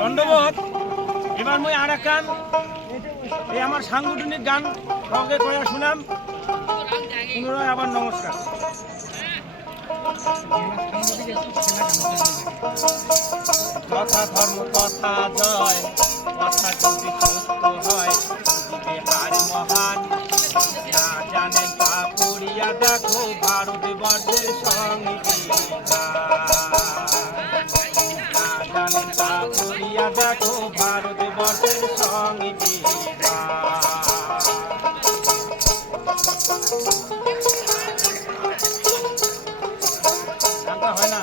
ধন্যবাদ। এবার মই আর এক গান এই আমার সাংগঠনিক গান রগে কয়া শুনাম, পুনরায় আবার নমস্কার। কথা ধর্ম কথা জয়, কথা যদি সত্য হয়, বিহার মহান না জানেন তা পড়িয়া দেখো ভারতবর্ষের সংবিধান। না জানেন তা পড়িয়া দেখো ভারতবর্ষের সংবিধান। হয় না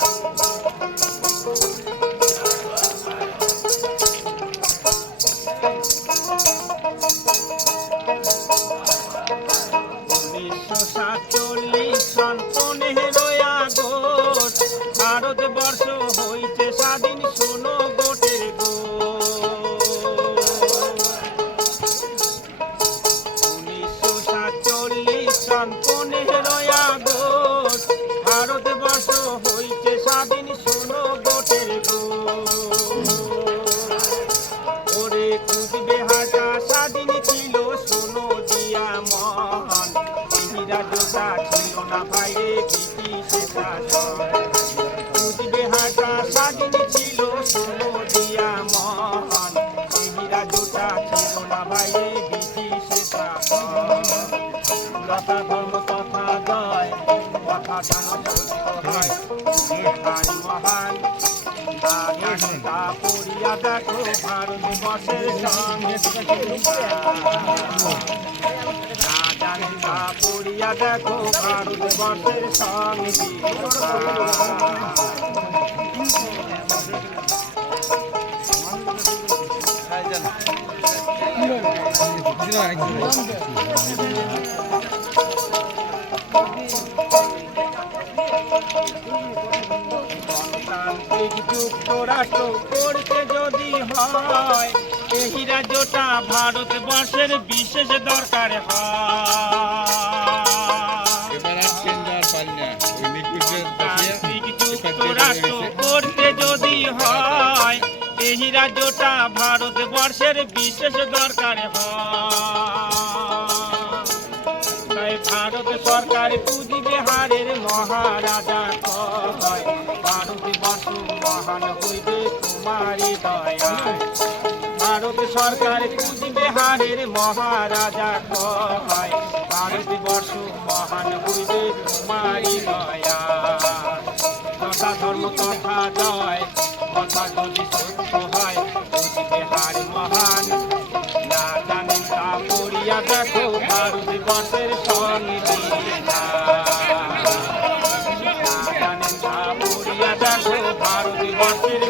ভারতবর্ষ হইছে স্বাধীন, শোনো গোটের গো। 1947 সন 15 আগস্ট ভারতবর্ষ হইছে স্বাধীন, শোনো গোটের গো। ওরে কুচবিহারটা স্বাধীন ছিল, শোনো দিয়া মহান। রাজ্যটা ছিল না বাইরে ব্রিটিশের শাসন। কুচবিহারটা স্বাধীন ছিল, শোনো দিয়া মহান। রাজ্যটা ছিল না বাইরে ব্রিটিশের শাসন। কথা ধর্ম কথা জয়, কথা জানো সত্য হয়, বিহার মহান তা পড়িয়া দেখো ভারতবর্ষের সংবিধান। পড়িয়া দেখো ভারতবর্ষের গণতান্ত্রিক যুক্তরাষ্ট্র করতে যদি হয়, এই রাজ্যটা ভারতবর্ষের বিশেষ দরকার যুক্তরাষ্ট্র করতে যদি হয়, এই রাজ্যটা ভারতবর্ষের বিশেষ দরকার হয়। ভারত সরকার কুচবিহারের মহারাজা কয়, ভারতবর্ষ মহান হইবে তোমারই দয়ায়। ভারত সরকার কুচবিহারের মহারাজা কয়, ভারতবর্ষ মহান হইবে তোমারই দয়ায়। কথা ধর্ম কথা জয়, কথা যদি সত্য হয়, কুচবিহার মহান না জানেন তা পড়িয়া দেখো ভারতবর্ষের সংবিধান। না জানেন তা পড়িয়া দেখো ভারতবর্ষের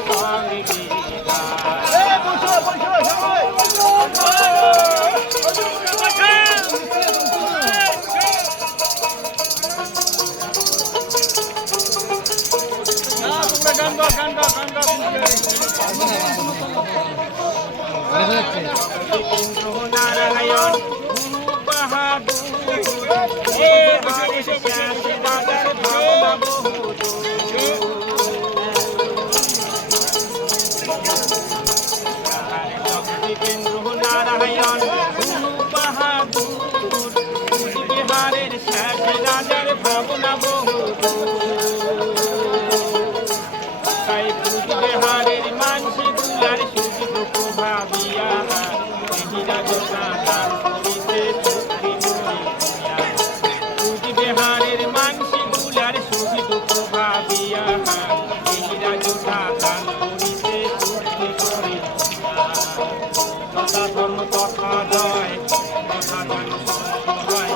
নারায়ণ গুরু বাহাদুর, কুচবিহারের শেষ রাজার ভাবনা তাই কুচবিহারের মানসি দুলার সুযোগ ভাবিয়া কুচবিহারের মানসি দুলার সুযোগ ভাবিয়া রাজা দান করিতে চুক্তি করে। কথা ধর্ম কথা জয়, কথা জান হয়,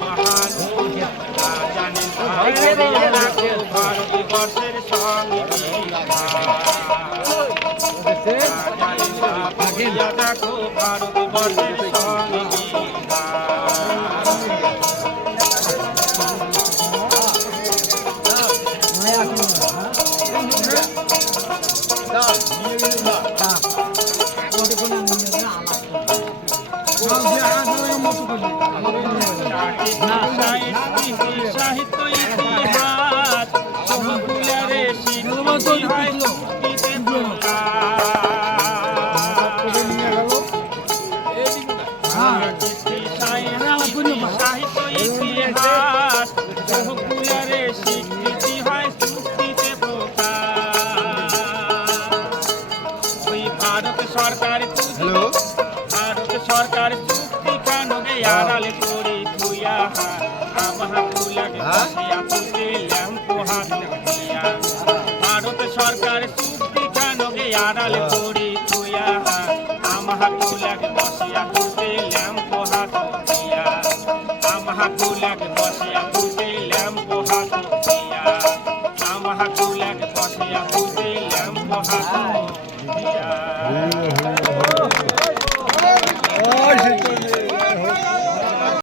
মহান জানেন ভারতবর্ষের সংবিধান। দেখো ভারতবর্ষের সংবিধান। সাহিত্য ইতিহাস বহুকুলারে স্বীকৃতি হয় চুক্তিতে প্রকাশ ওই ভারত সরকার ভারত সরকার চুক্তি কানগে আড়ালে করে থুইয়া আমহা কুলাগে বসিয়া তুলতে ল্যাম্প হাত দিয়া ভারত সরকার চুক্তি কানগে আড়ালে করে থুইয়া আমহা কুলাগে বসিয়া তুলতে ল্যাম্প হাত দিয়া আমহা